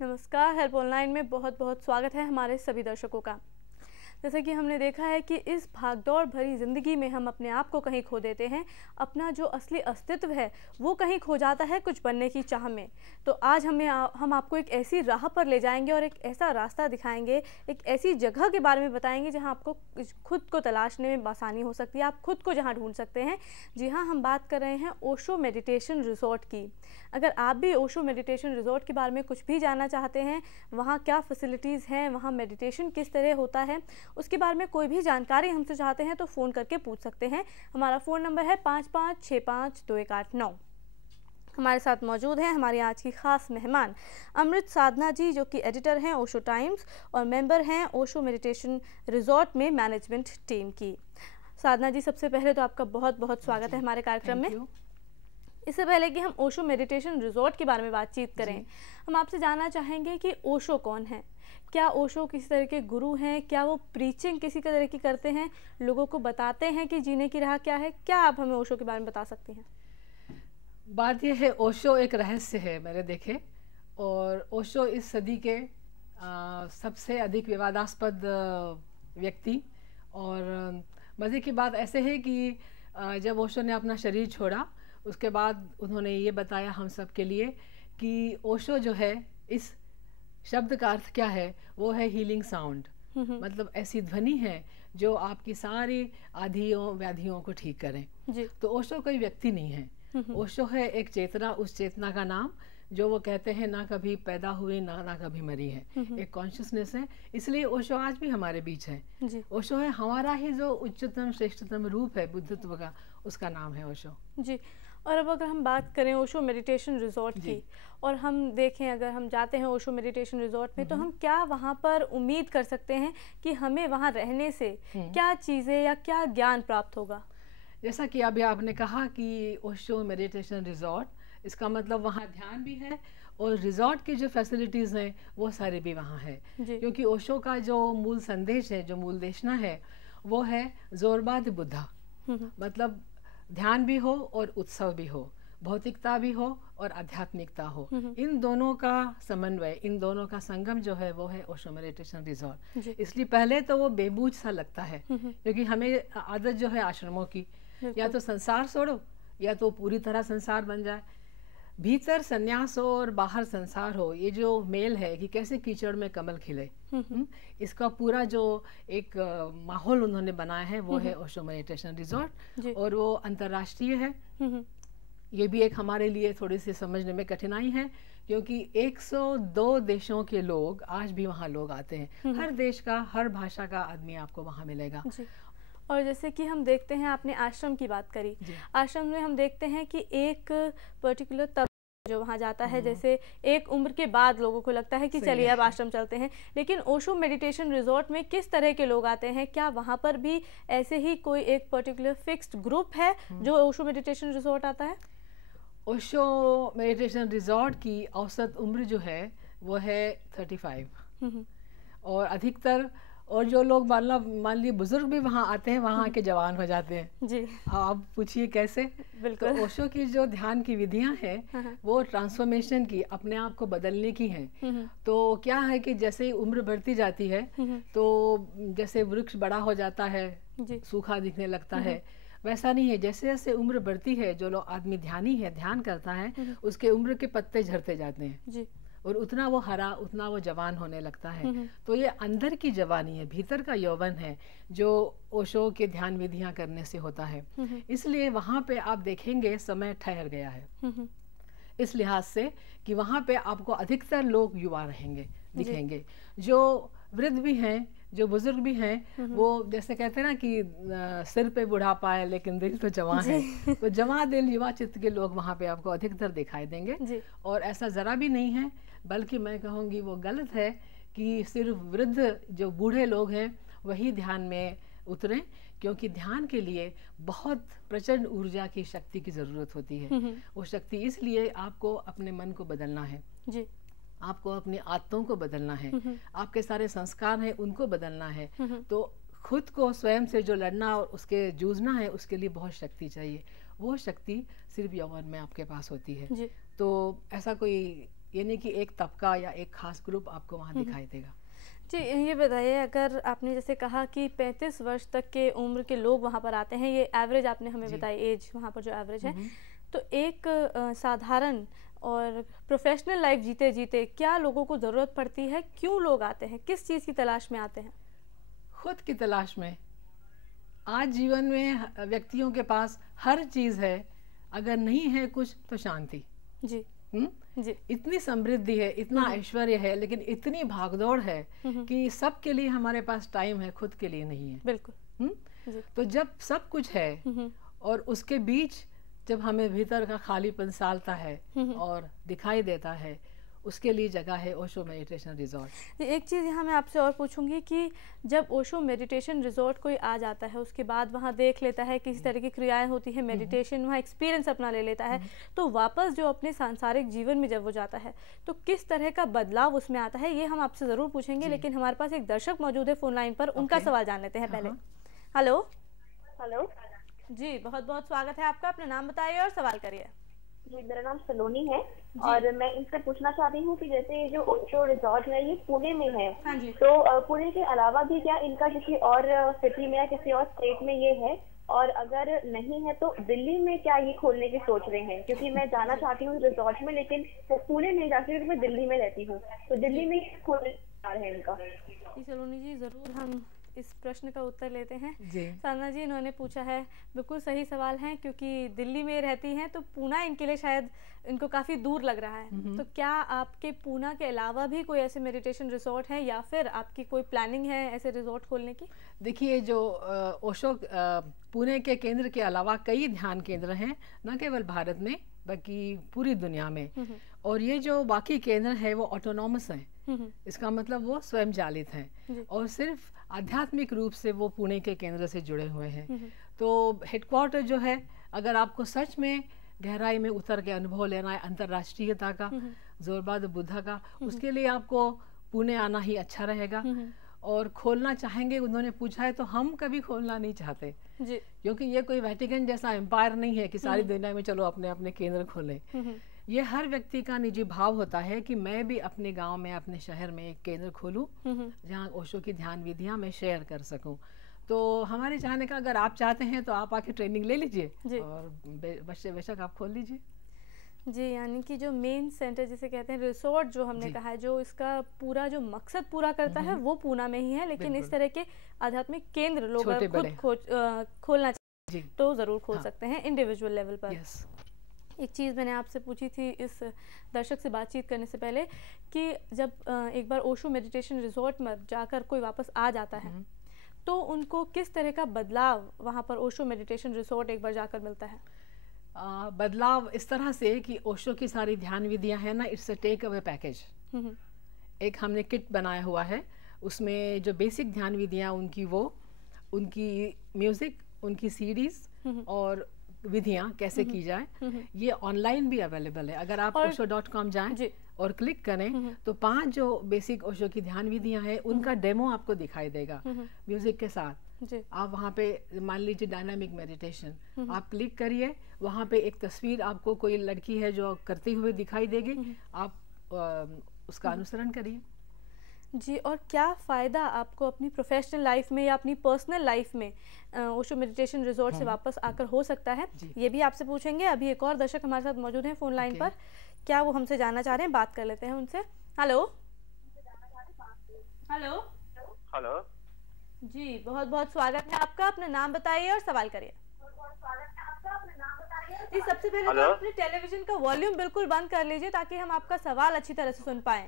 नमस्कार। Help online में बहुत बहुत स्वागत है हमारे सभी दर्शकों का। जैसा कि हमने देखा है कि इस भागदौड़ भरी ज़िंदगी में हम अपने आप को कहीं खो देते हैं, अपना जो असली अस्तित्व है वो कहीं खो जाता है कुछ बनने की चाह में। तो आज हम आपको एक ऐसी राह पर ले जाएंगे और एक ऐसा रास्ता दिखाएंगे, एक ऐसी जगह के बारे में बताएंगे जहां आपको खुद को तलाशने में आसानी हो सकती है, आप खुद को जहां ढूंढ सकते हैं। जी हाँ, हम बात कर रहे हैं ओशो मेडिटेशन रिजॉर्ट की। अगर आप भी ओशो मेडिटेशन रिजॉर्ट के बारे में कुछ भी जानना चाहते हैं, वहाँ क्या फैसिलिटीज़ हैं, वहाँ मेडिटेशन किस तरह होता है, उसके बारे में कोई भी जानकारी हमसे चाहते हैं तो फ़ोन करके पूछ सकते हैं। हमारा फ़ोन नंबर है 55652189। हमारे साथ मौजूद हैं हमारी आज की ख़ास मेहमान अमृत साधना जी, जो कि एडिटर हैं ओशो टाइम्स और मेंबर हैं ओशो मेडिटेशन रिजॉर्ट में मैनेजमेंट टीम की। साधना जी, सबसे पहले तो आपका बहुत बहुत स्वागत है हमारे कार्यक्रम में। इससे पहले कि हम ओशो मेडिटेशन रिजॉर्ट के बारे में बातचीत करें, हम आपसे जानना चाहेंगे कि ओशो कौन है। क्या ओशो किसी तरह के गुरु हैं? क्या वो प्रीचिंग किसी तरह की करते हैं, लोगों को बताते हैं कि जीने की राह क्या है? क्या आप हमें ओशो के बारे में बता सकती हैं? बात यह है, ओशो एक रहस्य है मेरे देखे, और ओशो इस सदी के सबसे अधिक विवादास्पद व्यक्ति। और मज़े की बात ऐसे है कि जब ओशो ने अपना शरीर छोड़ा, उसके बाद उन्होंने ये बताया हम सब के लिए कि ओशो जो है, इस शब्द का अर्थ क्या है, वो है हीलिंग साउंड। मतलब ऐसी ध्वनि है जो आपकी सारी आधियों व्याधियों को ठीक करें। तो ओशो कोई व्यक्ति नहीं है, ओशो है एक चेतना, उस चेतना का नाम जो वो कहते हैं ना कभी पैदा हुई ना कभी मरी है, एक कॉन्शियसनेस है। इसलिए ओशो आज भी हमारे बीच है। ओशो है हमारा ही जो उच्चतम श्रेष्ठतम रूप है बुद्धत्व का, उसका नाम है ओशो जी। और अब अगर हम बात करें ओशो मेडिटेशन रिजॉर्ट की, और हम देखें अगर हम जाते हैं ओशो मेडिटेशन रिजॉर्ट में, तो हम क्या वहाँ पर उम्मीद कर सकते हैं कि हमें वहाँ रहने से क्या चीज़ें या क्या ज्ञान प्राप्त होगा? जैसा कि अभी आपने कहा कि ओशो मेडिटेशन रिजॉर्ट, इसका मतलब वहाँ ध्यान भी है और रिजॉर्ट की जो फैसिलिटीज़ हैं वो सारी भी वहाँ है। क्योंकि ओशो का जो मूल संदेश है, जो मूल देशना है, वो है जोरबाद बुद्धा। मतलब ध्यान भी हो और उत्सव भी हो, भौतिकता भी हो और आध्यात्मिकता हो, इन दोनों का समन्वय, इन दोनों का संगम जो है वो है ओशो मेडिटेशन रिजॉर्ट। इसलिए पहले तो वो बेबूझ सा लगता है, क्योंकि हमें आदत जो है आश्रमों की, या तो संसार छोड़ो या तो पूरी तरह संसार बन जाए, भीतर संन्यास हो और बाहर संसार हो। ये जो मेल है कि कैसे कीचड़ में कमल खिले, इसका पूरा जो एक माहौल उन्होंने बनाया है वो है ओशो मेडिटेशन रिजॉर्ट। और वो अंतर्राष्ट्रीय है। ये भी एक हमारे लिए थोड़ी सी समझने में कठिनाई है, क्योंकि 102 देशों के लोग आज भी वहाँ लोग आते हैं। हर देश का, हर भाषा का आदमी आपको वहाँ मिलेगा। और जैसे कि हम देखते हैं, आपने आश्रम की बात करी, आश्रम में हम देखते हैं कि एक पर्टिकुलर तब जो वहाँ जाता है, जैसे एक उम्र के बाद लोगों को लगता है कि चलिए अब आश्रम चलते हैं। लेकिन ओशो मेडिटेशन रिजॉर्ट में किस तरह के लोग आते हैं? क्या वहाँ पर भी ऐसे ही कोई एक पर्टिकुलर फिक्स्ड ग्रुप है जो ओशो मेडिटेशन रिजॉर्ट आता है? ओशो मेडिटेशन रिजॉर्ट की औसत उम्र जो है वो है 35, और अधिकतर, और जो लोग मान ली बुजुर्ग भी वहाँ आते हैं, वहाँ के जवान हो जाते हैं जी। आप पूछिए कैसे? बिल्कुल। तो ओशो की जो ध्यान की विधियाँ हैं वो ट्रांसफॉर्मेशन की, अपने आप को बदलने की हैं। तो क्या है कि जैसे ही उम्र बढ़ती जाती है, तो जैसे वृक्ष बड़ा हो जाता है, सूखा दिखने लगता है, वैसा नहीं है। जैसे जैसे उम्र बढ़ती है, जो लोग आदमी ध्यानी है, ध्यान करता है, उसके उम्र के पत्ते झड़ते जाते हैं जी। और उतना वो हरा, उतना वो जवान होने लगता है। तो ये अंदर की जवानी है, भीतर का यौवन है, जो ओशो के ध्यान विधियां करने से होता है। इसलिए वहाँ पे आप देखेंगे समय ठहर गया है, इस लिहाज से कि वहाँ पे आपको अधिकतर लोग युवा रहेंगे, दिखेंगे। जो वृद्ध भी हैं, जो बुजुर्ग भी हैं, वो जैसे कहते हैं ना कि सिर पे बुढ़ापा है लेकिन दिल तो जवां है। तो जवां दिल, युवा चित्त के लोग वहाँ पे आपको अधिकतर दिखाई देंगे। और ऐसा ज़रा भी नहीं है, बल्कि मैं कहूँगी वो गलत है कि सिर्फ वृद्ध जो बूढ़े लोग हैं वही ध्यान में उतरें, क्योंकि ध्यान के लिए बहुत प्रचंड ऊर्जा की, शक्ति की ज़रूरत होती है। वो शक्ति इसलिए आपको अपने मन को बदलना है जी, आपको अपनी आदतों को बदलना है, आपके सारे संस्कार हैं उनको बदलना है। तो खुद को स्वयं से जो लड़ना और उसके जूझना है, उसके लिए बहुत शक्ति चाहिए। वो शक्ति सिर्फ यौवन में आपके पास होती है। तो ऐसा कोई यानी कि एक तबका या एक खास ग्रुप आपको वहाँ दिखाई देगा। जी, ये बताइए, अगर आपने जैसे कहा कि 35 वर्ष तक के उम्र के लोग वहाँ पर आते हैं, ये एवरेज आपने हमें बताई एज वहाँ पर जो एवरेज है, तो एक साधारण और प्रोफेशनल लाइफ जीते जीते क्या लोगों को ज़रूरत पड़ती है, क्यों लोग आते हैं, किस चीज़ की तलाश में आते हैं? खुद की तलाश में। आज जीवन में व्यक्तियों के पास हर चीज़ है, अगर नहीं है कुछ तो शांति। जी जी। इतनी समृद्धि है, इतना ऐश्वर्य है, लेकिन इतनी भागदौड़ है कि सबके लिए हमारे पास टाइम है, खुद के लिए नहीं है। बिल्कुल। तो जब सब कुछ है और उसके बीच जब हमें भीतर का खालीपन सालता है और दिखाई देता है, उसके लिए जगह है ओशो मेडिटेशन रिजॉर्ट। एक चीज़ यहाँ मैं आपसे और पूछूंगी कि जब ओशो मेडिटेशन रिजॉर्ट कोई आ जाता है, उसके बाद वहाँ देख लेता है किस तरह की क्रियाएं होती है, मेडिटेशन, वहाँ एक्सपीरियंस अपना ले लेता है, तो वापस जो अपने सांसारिक जीवन में जब वो जाता है तो किस तरह का बदलाव उसमें आता है, ये हम आपसे ज़रूर पूछेंगे। लेकिन हमारे पास एक दर्शक मौजूद है फ़ोन लाइन पर, उनका सवाल जान लेते हैं पहले। हेलो हेलो जी, बहुत बहुत स्वागत है आपका, अपना नाम बताइए और सवाल करिए। जी, मेरा नाम सलोनी है और मैं इनसे पूछना चाहती हूँ कि जैसे ये जो ओशो रिजॉर्ट है ये पुणे में है, हाँ जी। तो पुणे के अलावा भी क्या इनका किसी और सिटी में या किसी और स्टेट में ये है, और अगर नहीं है तो दिल्ली में क्या ये खोलने की सोच रहे हैं? क्योंकि मैं जाना चाहती हूँ रिजॉर्ट में, लेकिन पुणे नहीं जा सकती क्योंकि मैं दिल्ली में रहती हूँ, तो दिल्ली में खोलने का है इनका। जी सलोनी जी, ज़रूर हम इस प्रश्न का उत्तर लेते हैं। जी। साधना जी, इन्होंने पूछा है, बिल्कुल सही सवाल है, क्योंकि दिल्ली में रहती हैं तो पूना इनके लिए शायद इनको काफ़ी दूर लग रहा है। तो क्या आपके पूना के अलावा भी कोई ऐसे मेडिटेशन रिजॉर्ट हैं या फिर आपकी कोई प्लानिंग है ऐसे रिजॉर्ट खोलने की? देखिए, जो ओशो पुणे के केंद्र के अलावा कई ध्यान केंद्र हैं, न केवल भारत में बल्कि पूरी दुनिया में। और ये जो बाकी केंद्र है वो ऑटोनॉमस हैं, इसका मतलब वो स्वयं चालित हैं और सिर्फ आध्यात्मिक रूप से वो पुणे के केंद्र से जुड़े हुए हैं। तो हेडक्वार्टर जो है, अगर आपको सच में गहराई में उतर के अनुभव लेना है अंतर्राष्ट्रीयता का, जोरबाद बुद्धा का, उसके लिए आपको पुणे आना ही अच्छा रहेगा। और खोलना चाहेंगे, उन्होंने पूछा है, तो हम कभी खोलना नहीं चाहते जी। क्योंकि ये कोई वेटिकन जैसा एम्पायर नहीं है कि सारी दुनिया में चलो अपने अपने केंद्र खोलें। ये हर व्यक्ति का निजी भाव होता है कि मैं भी अपने गांव में, अपने शहर में एक केंद्र खोलूं जहां ओशो की ध्यान विधियां मैं शेयर कर सकूं। तो हमारे चाहने का, अगर आप चाहते हैं तो आप आके ट्रेनिंग ले लीजिए और बेशक आप खोल लीजिए। जी, यानी कि जो मेन सेंटर जिसे कहते हैं रिसोर्ट, जो हमने कहा है, जो इसका पूरा जो मकसद पूरा करता है वो पूना में ही है, लेकिन इस तरह के आध्यात्मिक केंद्र लोग खुद खोलना चाहिए तो ज़रूर खोल सकते हैं इंडिविजुअल लेवल पर। एक चीज़ मैंने आपसे पूछी थी इस दर्शक से बातचीत करने से पहले कि जब एक बार ओशो मेडिटेशन रिजॉर्ट में जाकर कोई वापस आ जाता है तो उनको किस तरह का बदलाव वहाँ पर ओशो मेडिटेशन रिजॉर्ट एक बार जाकर मिलता है? बदलाव इस तरह से कि ओशो की सारी ध्यान विधियां हैं ना, it's a take away package. एक हमने किट बनाया हुआ है, उसमें जो बेसिक ध्यान विधियां उनकी म्यूजिक, उनकी सीडीज और विधियां कैसे की जाए, ये ऑनलाइन भी अवेलेबल है। अगर आप osho.com जाएं और क्लिक करें तो 5 जो बेसिक ओशो की ध्यान विधियां हैं उनका डेमो आपको दिखाई देगा म्यूजिक के साथ। आप वहाँ पे मान लीजिए डायनामिक मेडिटेशन, आप क्लिक करिए, वहाँ पे एक तस्वीर आपको कोई लड़की है जो करते हुए दिखाई देगी, आप उसका अनुसरण करिए। जी, और क्या फ़ायदा आपको अपनी प्रोफेशनल लाइफ में या अपनी पर्सनल लाइफ में ओशो मेडिटेशन रिजॉर्ट से वापस आकर हो सकता है, ये भी आपसे पूछेंगे। अभी एक और दर्शक हमारे साथ मौजूद हैं फ़ोन लाइन पर, क्या वो हमसे जानना चाह रहे हैं? बात कर लेते हैं उनसे। हेलो हेलो हेलो जी, बहुत बहुत स्वागत है आपका, अपना नाम बताइए और सवाल करिए। जी, सबसे पहले तो अपने टेलीविजन का वॉल्यूम बिल्कुल बंद कर लीजिए ताकि हम आपका सवाल अच्छी तरह से सुन पाएं।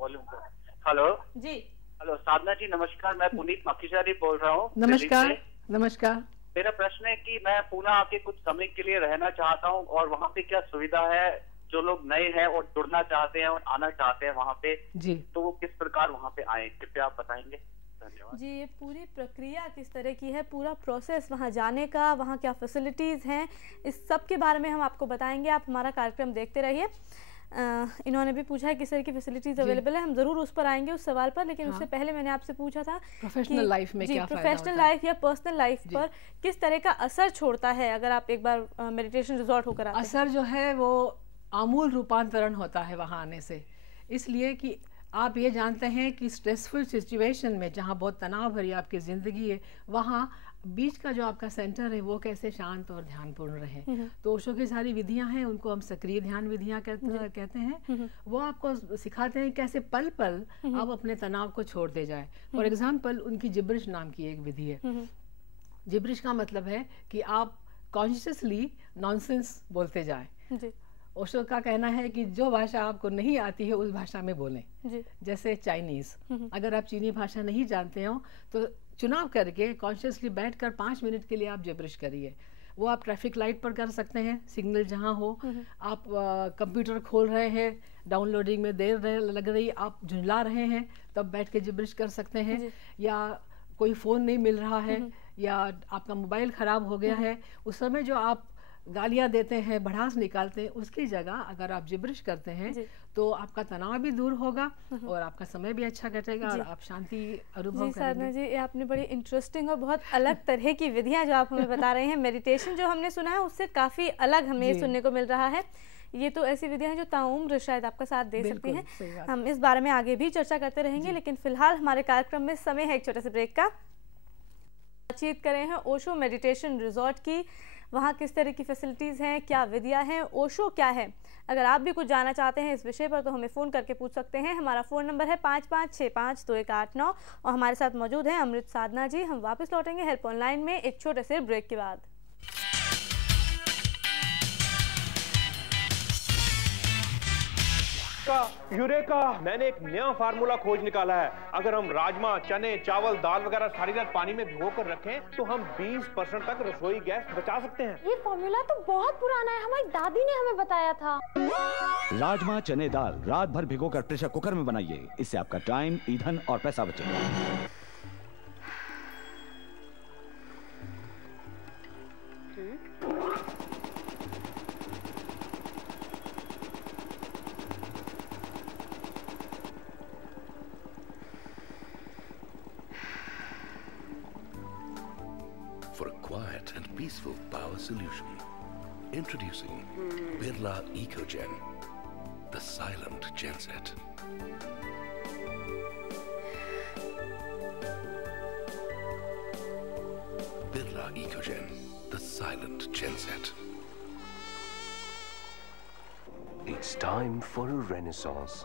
हेलो जी, हेलो साधना जी, नमस्कार। मैं पुनीत मक्खीसारी बोल रहा हूँ। नमस्कार। नमस्कार। मेरा प्रश्न है कि मैं पुणे आके कुछ समय के लिए रहना चाहता हूँ और वहाँ पे क्या सुविधा है? जो लोग नए हैं और जुड़ना चाहते हैं और आना चाहते हैं वहाँ पे जी, तो वो किस प्रकार वहाँ पे आए, कृपया आप बताएंगे? धन्यवाद जी। ये पूरी प्रक्रिया किस तरह की है, पूरा प्रोसेस वहाँ जाने का, वहाँ क्या फैसिलिटीज़ हैं, इस सब के बारे में हम आपको बताएंगे। आप हमारा कार्यक्रम देखते रहिए। इन्होंने भी पूछा है किस तरह की फैसिलिटीज अवेलेबल है, हम जरूर उस पर आएंगे उस सवाल पर, लेकिन उससे पहले मैंने आपसे पूछा था प्रोफेशनल लाइफ में क्या प्रोफेशनल लाइफ या पर्सनल लाइफ पर किस तरह का असर छोड़ता है अगर आप एक बार मेडिटेशन रिजॉर्ट होकर आते हैं। असर जो है वो आमूल रूपांतरण होता है वहाँ आने से। इसलिए कि आप ये जानते हैं कि स्ट्रेसफुल सिचुएशन में जहाँ बहुत तनाव भरी आपकी ज़िंदगी है, वहाँ बीच का जो आपका सेंटर है वो कैसे शांत और ध्यानपूर्ण रहे। तो ओशो की सारी विधियां हैं, उनको हम सक्रिय ध्यान विधियां कहते हैं। वो आपको सिखाते हैं कैसे पल पल आप अपने तनाव को छोड़ दे जाए। फॉर एग्जाम्पल, उनकी जिब्रिश नाम की एक विधि है। जिब्रिश का मतलब है कि आप कॉन्शियसली नॉनसेंस बोलते जाएं। ओशो का कहना है कि जो भाषा आपको नहीं आती है उस भाषा में बोलें। जैसे चाइनीज़, अगर आप चीनी भाषा नहीं जानते हो तो चुनाव करके कॉन्शियसली बैठकर 5 मिनट के लिए आप जिब्रिश करिए। वो आप ट्रैफिक लाइट पर कर सकते हैं, सिग्नल जहाँ हो। आप कंप्यूटर खोल रहे हैं, डाउनलोडिंग में देर लग रही, आप झुंझला रहे हैं, तब बैठ के जिब्रिश कर सकते हैं। या कोई फ़ोन नहीं मिल रहा है या आपका मोबाइल ख़राब हो गया है, उस समय जो आप गालियाँ देते हैं, भड़ास निकालते हैं, उसकी जगह अगर आप जिब्रिश करते हैं तो आपका तनाव भी दूर होगा और आपका समय भी अच्छा कटेगा और आप शांति अनुभव करेंगे। साधना जी, ये आपने बड़ी इंटरेस्टिंग और बहुत अलग तरह की विधियां जो आप हमें बता रहे हैं। मेडिटेशन जो हमने सुना है उससे काफ़ी अलग हमें सुनने को मिल रहा है। ये तो ऐसी विधियां हैं जो ताउम्र शायद आपका साथ दे सकती हैं। हम इस बारे में आगे भी चर्चा करते रहेंगे, लेकिन फिलहाल हमारे कार्यक्रम में समय है एक छोटे से ब्रेक का। बातचीत करें हैं ओशो मेडिटेशन रिजॉर्ट की, वहाँ किस तरह की फैसिलिटीज़ हैं, क्या विधियाँ हैं, ओशो क्या है। अगर आप भी कुछ जानना चाहते हैं इस विषय पर तो हमें फ़ोन करके पूछ सकते हैं। हमारा फ़ोन नंबर है 55652189 और हमारे साथ मौजूद हैं अमृत साधना जी। हम वापस लौटेंगे हेल्प ऑनलाइन में एक छोटे से ब्रेक के बाद। यूरेका, मैंने एक नया फार्मूला खोज निकाला है। अगर हम राजमा, चने, चावल, दाल वगैरह सारी रात पानी में भिगो कर रखें तो हम 20% तक रसोई गैस बचा सकते हैं। ये फार्मूला तो बहुत पुराना है, हमारी दादी ने हमें बताया था। राजमा, चने, दाल रात भर भिगोकर प्रेशर कुकर में बनाइए। इससे आपका टाइम, ईंधन और पैसा बचेगा। For a quiet and peaceful power solution, introducing Birla EcoGen, the silent genset. Birla EcoGen, the silent genset. It's time for a renaissance.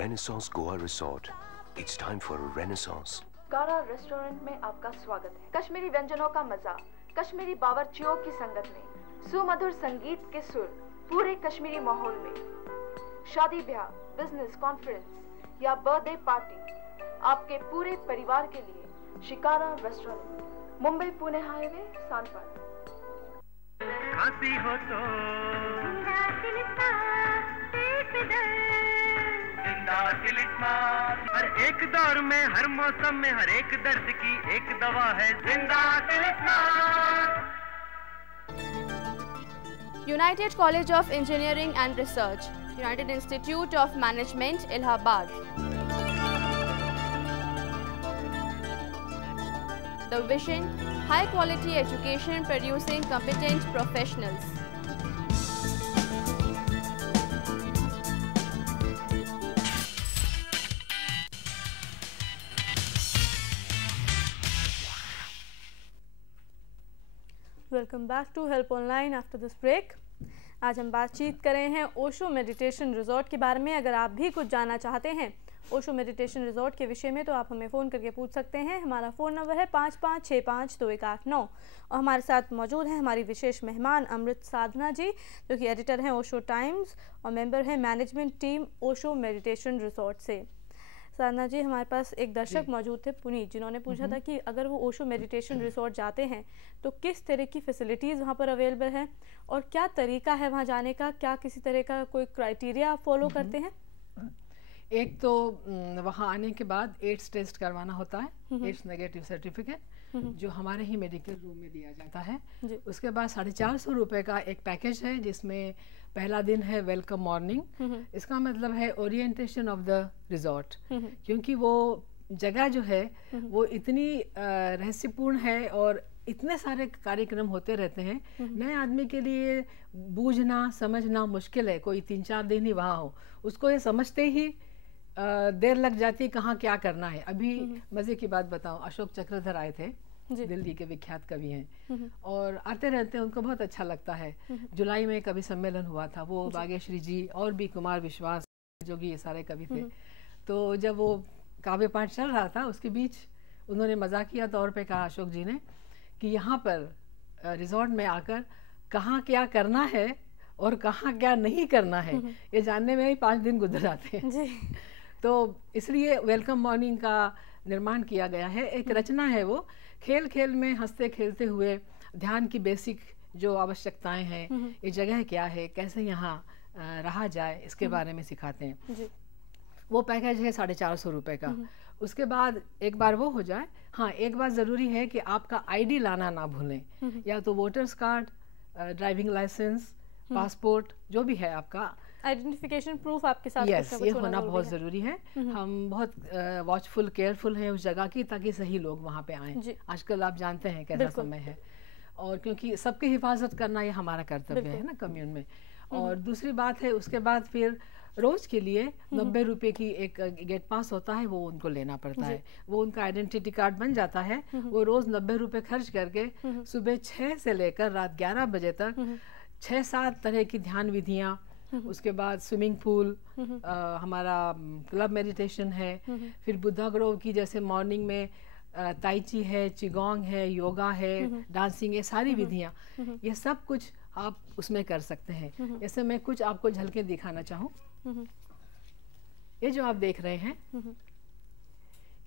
Renaissance Goa Resort. It's time for a renaissance. गारा restaurant में आपका स्वागत है। कश्मीरी व्यंजनों का मजा, कश्मीरी बावर्चियों की संगत में, सुमधुर संगीत के सुर पूरे कश्मीरी माहौल में। शादी ब्याह, बिजनेस कॉन्फ्रेंस या बर्थडे पार्टी, आपके पूरे परिवार के लिए शिकारा रेस्टोरेंट, मुंबई पुणे हाईवे, सानपाड़ा। खांसी हो तो हर एक दौर में, हर मौसम में, हर एक दर्द की एक दवा है जिंदा तिलिस्मान। United College of Engineering and Research, United Institute of Management, Allahabad. The vision: high quality education producing competent professionals. Welcome back to help online after this break. आज हम बातचीत कर रहे हैं ओशो मेडिटेशन रिजॉर्ट के बारे में। अगर आप भी कुछ जानना चाहते हैं ओशो मेडिटेशन रिजॉर्ट के विषय में तो आप हमें फ़ोन करके पूछ सकते हैं। हमारा फ़ोन नंबर है 55652189 और हमारे साथ मौजूद हैं हमारी विशेष मेहमान अमृत साधना जी, जो कि एडिटर हैं ओशो टाइम्स और मेंबर हैं management team Osho meditation resort से। साधना जी, हमारे पास एक दर्शक मौजूद थे पुनीत, जिन्होंने पूछा था कि अगर वो ओशो मेडिटेशन रिसोर्ट जाते हैं तो किस तरह की फैसिलिटीज़ वहाँ पर अवेलेबल है और क्या तरीका है वहाँ जाने का, क्या किसी तरह का कोई क्राइटेरिया आप फॉलो करते हैं? एक तो वहाँ आने के बाद एड्स टेस्ट करवाना होता है, एड्स नेगेटिव सर्टिफिकेट, जो हमारे ही मेडिकल रूम में दिया जाता है। उसके बाद 450 रुपये का एक पैकेज है, जिसमें पहला दिन है वेलकम मॉर्निंग। इसका मतलब है ओरिएंटेशन ऑफ द रिजॉर्ट, क्योंकि वो जगह जो है वो इतनी रहस्यपूर्ण है और इतने सारे कार्यक्रम होते रहते हैं, नए आदमी के लिए बूझना समझना मुश्किल है। कोई 3-4 दिन ही वहाँ हो, उसको ये समझते ही देर लग जाती है कहाँ क्या करना है। अभी मज़े की बात बताऊँ, अशोक चक्रधर आए थे, दिल्ली के विख्यात कवि हैं, और आते रहते हैं, उनको बहुत अच्छा लगता है। जुलाई में कवि सम्मेलन हुआ था, वो बागेश्वरी जी और भी कुमार विश्वास जो कि ये सारे कवि थे। तो जब वो काव्य पाठ चल रहा था, उसके बीच उन्होंने मजाकिया तौर पे कहा अशोक जी ने कि यहाँ पर रिजॉर्ट में आकर कहाँ क्या करना है और कहाँ क्या नहीं करना है, ये जानने में ही 5 दिन गुजर जाते हैं। तो इसलिए वेलकम मॉर्निंग का निर्माण किया गया है। एक रचना है वो, खेल खेल में हंसते खेलते हुए ध्यान की बेसिक जो आवश्यकताएं हैं, ये जगह क्या है, कैसे यहाँ रहा जाए, इसके बारे में सिखाते हैं। वो पैकेज है 450 रुपये का। उसके बाद एक बार वो हो जाए, हाँ एक बात ज़रूरी है कि आपका आईडी लाना ना भूलें, या तो voters card, driving licence, passport, जो भी है आपका आइडेंटिफिकेशन प्रूफ आपके साथ। यस, ये होना बहुत ज़रूरी है। हम बहुत वॉचफुल केयरफुल हैं उस जगह की, ताकि सही लोग वहाँ पे आएँ। आजकल आप जानते हैं कैसा समय है, और क्योंकि सबकी हिफाजत करना ये हमारा कर्तव्य है ना कम्यून में। और दूसरी बात है, उसके बाद फिर रोज के लिए 90 रुपए की एक गेट पास होता है, वो उनको लेना पड़ता है। वो उनका आइडेंटिटी कार्ड बन जाता है। वो रोज 90 रुपए खर्च करके सुबह 6 से लेकर रात 11 बजे तक 6-7 तरह की ध्यान विधियाँ, उसके बाद स्विमिंग पूल, हमारा क्लब मेडिटेशन है, फिर बुद्धा ग्रोव की जैसे मॉर्निंग में ताइची है, चिगोंग है, योगा है, डांसिंग, ये सारी विधियाँ, ये सब कुछ आप उसमें कर सकते हैं। जैसे मैं कुछ आपको झलकें दिखाना चाहूँ। ये जो आप देख रहे हैं,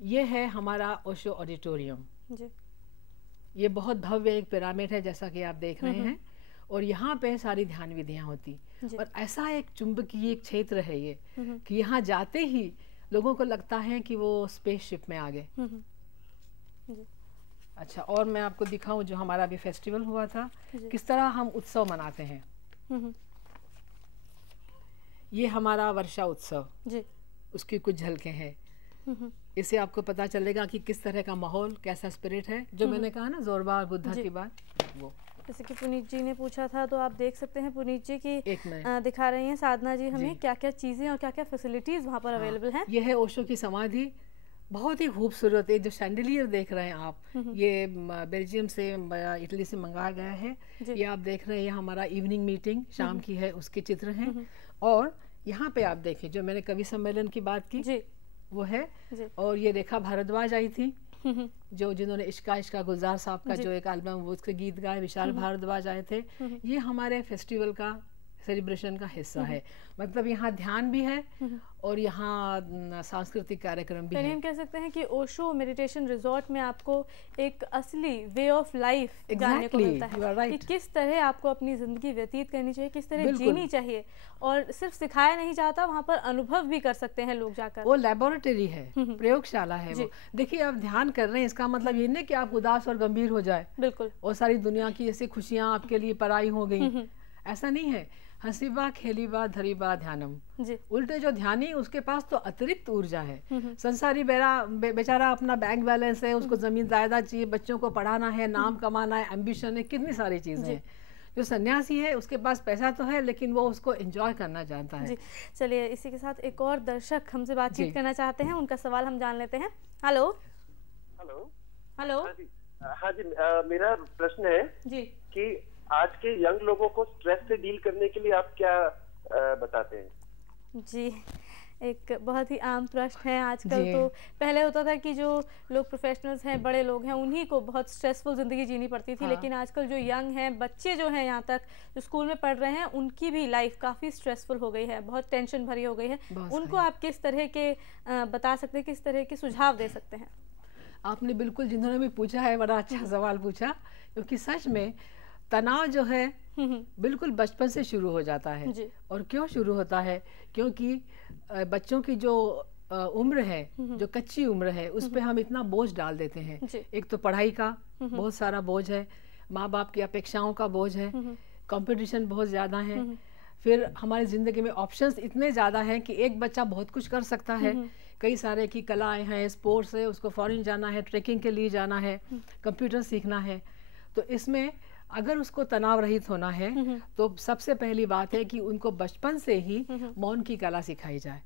ये है हमारा ओशो ऑडिटोरियम। ये बहुत भव्य एक पिरामिड है, जैसा कि आप देख रहे हैं, और यहाँ पे सारी ध्यान विधियाँ होती। और ऐसा एक चुंबकीय एक क्षेत्र है ये, कि यहाँ जाते ही लोगों को लगता है कि वो स्पेसशिप में आ गए। अच्छा, और मैं आपको दिखाऊं जो हमारा अभी फेस्टिवल हुआ था, किस तरह हम उत्सव मनाते हैं। ये हमारा वर्षा उत्सव जी, उसकी कुछ झलकें हैं। इससे आपको पता चलेगा कि किस तरह का माहौल, कैसा स्पिरिट है, जो मैंने कहा ना जोरबार बुद्धा की बात। वो जैसे कि पुनीत जी ने पूछा था, तो आप देख सकते हैं पुनीत जी की दिखा रही हैं साधना जी हमें क्या क्या चीज़ें और क्या क्या फैसिलिटीज़ वहाँ पर अवेलेबल हैं। ये है ओशो की समाधि, बहुत ही खूबसूरत है। जो शैंडलियर देख रहे हैं आप, ये बेल्जियम से, इटली से मंगाया गया है। ये आप देख रहे हैं, ये हमारा इवनिंग मीटिंग शाम की है, उसके चित्र हैं। और यहाँ पे आप देखें, जो मैंने कवि सम्मेलन की बात की जी, वो है। और ये रेखा भारद्वाज आई थी, जो जिन्होंने इश्का गुलजार साहब का जो एक एल्बम, वो उसके गीत गाए, विशाल भारद्वाज आए थे। ये हमारे फेस्टिवल का, सेलिब्रेशन का हिस्सा है। मतलब यहाँ ध्यान भी है और यहाँ सांस्कृतिक कार्यक्रम भी है। हम कह सकते हैं कि ओशो मेडिटेशन रिजॉर्ट में आपको एक असली वे ऑफ लाइफ जानने को मिलता है, कि किस तरह आपको अपनी जिंदगी व्यतीत करनी चाहिए, किस तरह जीनी चाहिए। और सिर्फ सिखाया नहीं जाता, वहाँ पर अनुभव भी कर सकते हैं लोग जाकर। वो लेबोरेटरी है, प्रयोगशाला है वो। देखिए, आप ध्यान कर रहे हैं, इसका मतलब ये नहीं कि आप उदास और गंभीर हो जाए, बिल्कुल, और सारी दुनिया की जैसे खुशियाँ आपके लिए पराई हो गई, ऐसा नहीं है। हंसीबा खेलीबा धरीबा ध्यानम जी। उल्टे जो ध्यानी, उसके पास तो अतिरिक्त ऊर्जा है। संसारी बेचारा अपना बैंक बैलेंस है, उसको जमीन जायदाद चाहिए, बच्चों को पढ़ाना है, नाम कमाना है, एम्बिशन है, कितनी सारी चीजें हैं। जो सन्यासी है, उसके पास पैसा तो है, लेकिन वो उसको एंजॉय करना जानता है। चलिए, इसी के साथ एक और दर्शक हमसे बातचीत करना चाहते हैं, उनका सवाल हम जान लेते हैं। Hello hello hello. हाँ जी, मेरा प्रश्न है जी कि आज के यंग लोगों को स्ट्रेस से डील करने के लिए आप क्या बताते हैं? जी, एक बहुत ही आम प्रश्न है आजकल। तो पहले होता था कि जो लोग प्रोफेशनल्स हैं, बड़े लोग हैं, उन्हीं को बहुत स्ट्रेसफुल ज़िंदगी जीनी पड़ती थी। लेकिन आजकल जो यंग हैं, बच्चे जो हैं, यहाँ तक जो स्कूल में पढ़ रहे हैं, उनकी भी लाइफ काफ़ी स्ट्रेसफुल हो गई है, बहुत टेंशन भरी हो गई है। उनको आप किस तरह के बता सकते हैं, किस तरह के सुझाव दे सकते हैं? आपने बिल्कुल, जिन्होंने भी पूछा है, बड़ा अच्छा सवाल पूछा, क्योंकि सच में तनाव जो है बिल्कुल बचपन से शुरू हो जाता है। और क्यों शुरू होता है? क्योंकि बच्चों की जो उम्र है, जो कच्ची उम्र है, उस पे हम इतना बोझ डाल देते हैं। एक तो पढ़ाई का बहुत सारा बोझ है, माँ बाप की अपेक्षाओं का बोझ है, कंपटीशन बहुत ज़्यादा है, फिर हमारी ज़िंदगी में ऑप्शंस इतने ज़्यादा हैं कि एक बच्चा बहुत कुछ कर सकता है। कई सारे की कलाएं हैं, स्पोर्ट्स है, उसको फॉरेन जाना है, ट्रैकिंग के लिए जाना है, कंप्यूटर सीखना है। तो इसमें अगर उसको तनाव रहित होना है तो सबसे पहली बात है कि उनको बचपन से ही मौन की कला सिखाई जाए।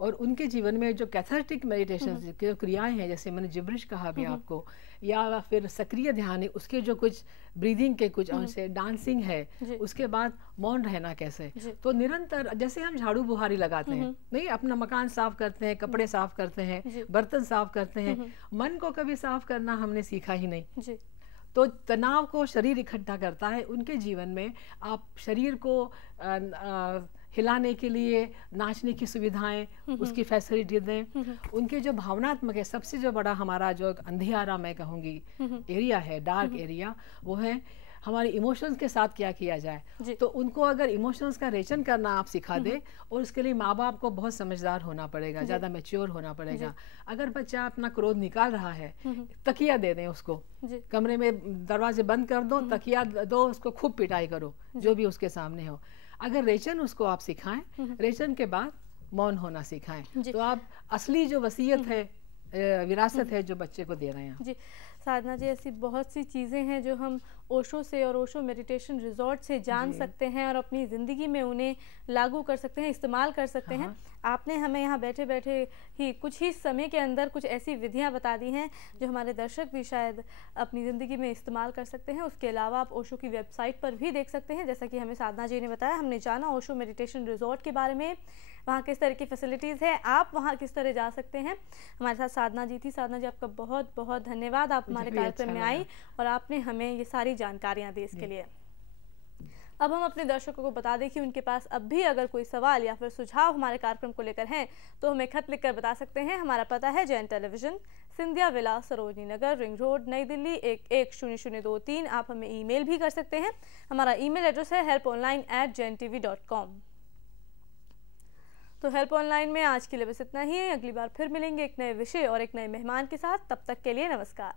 और उनके जीवन में जो कैथार्टिक मेडिटेशन की क्रियाएं हैं, जैसे मैंने जिब्रिश कहा भी आपको, या फिर सक्रिय ध्यान है, उसके जो कुछ ब्रीदिंग के कुछ अंश है, डांसिंग है, उसके बाद मौन रहना कैसे, तो निरंतर जैसे हम झाड़ू बुहारी लगाते हैं, नहीं अपना मकान साफ करते हैं, कपड़े साफ करते हैं, बर्तन साफ करते हैं, मन को कभी साफ करना हमने सीखा ही नहीं। तो तनाव को शरीर इकट्ठा करता है। उनके जीवन में आप शरीर को हिलाने के लिए नाचने की सुविधाएं, उसकी फैसिलिटी दें। उनके जो भावनात्मक है, सबसे जो बड़ा हमारा जो अंधियारा मैं कहूँगी एरिया है, डार्क एरिया, वो है हमारे इमोशंस के साथ क्या किया जाए। तो उनको अगर इमोशंस का रेचन करना आप सिखा दे, और उसके लिए माँ बाप को बहुत समझदार होना पड़ेगा, ज़्यादा मैच्योर होना पड़ेगा। अगर बच्चा अपना क्रोध निकाल रहा है, तकिया दे दें उसको, कमरे में दरवाजे बंद कर दो, तकिया दो, उसको खूब पिटाई करो जो भी उसके सामने हो। अगर रेचन उसको आप सिखाएं, रेचन के बाद मौन होना सिखाएं, तो आप असली जो वसीयत है, विरासत है, जो बच्चे को दे रहे हैं। जी साधना जी, ऐसी बहुत सी चीज़ें हैं जो हम ओशो से और ओशो मेडिटेशन रिजॉर्ट से जान सकते हैं और अपनी ज़िंदगी में उन्हें लागू कर सकते हैं, इस्तेमाल कर सकते हैं। आपने हमें यहाँ बैठे बैठे ही कुछ ही समय के अंदर कुछ ऐसी विधियाँ बता दी हैं जो हमारे दर्शक भी शायद अपनी ज़िंदगी में इस्तेमाल कर सकते हैं। उसके अलावा आप ओशो की वेबसाइट पर भी देख सकते हैं, जैसा कि हमें साधना जी ने बताया। हमने जाना ओशो मेडिटेशन रिजॉर्ट के बारे में, वहाँ किस तरह की फैसिलिटीज़ है, आप वहाँ किस तरह जा सकते हैं। हमारे साथ साधना जी थी। साधना जी, आपका बहुत बहुत धन्यवाद, आप हमारे कार्यक्रम में आई और आपने हमें ये सारी जानकारियाँ दी इसके लिए। अब हम अपने दर्शकों को बता दें कि उनके पास अब भी अगर कोई सवाल या फिर सुझाव हमारे कार्यक्रम को लेकर हैं तो हमें खत लिखकर बता सकते हैं। हमारा पता है Jain television, Scindia villa, Sarojini Nagar, ring road, नई दिल्ली 110023। आप हमें ईमेल भी कर सकते हैं। हमारा ईमेल एड्रेस है helponline@jaintv.com। तो हेल्प ऑनलाइन में आज के लिए बस इतना ही। अगली बार फिर मिलेंगे एक नए विषय और एक नए मेहमान के साथ। तब तक के लिए नमस्कार।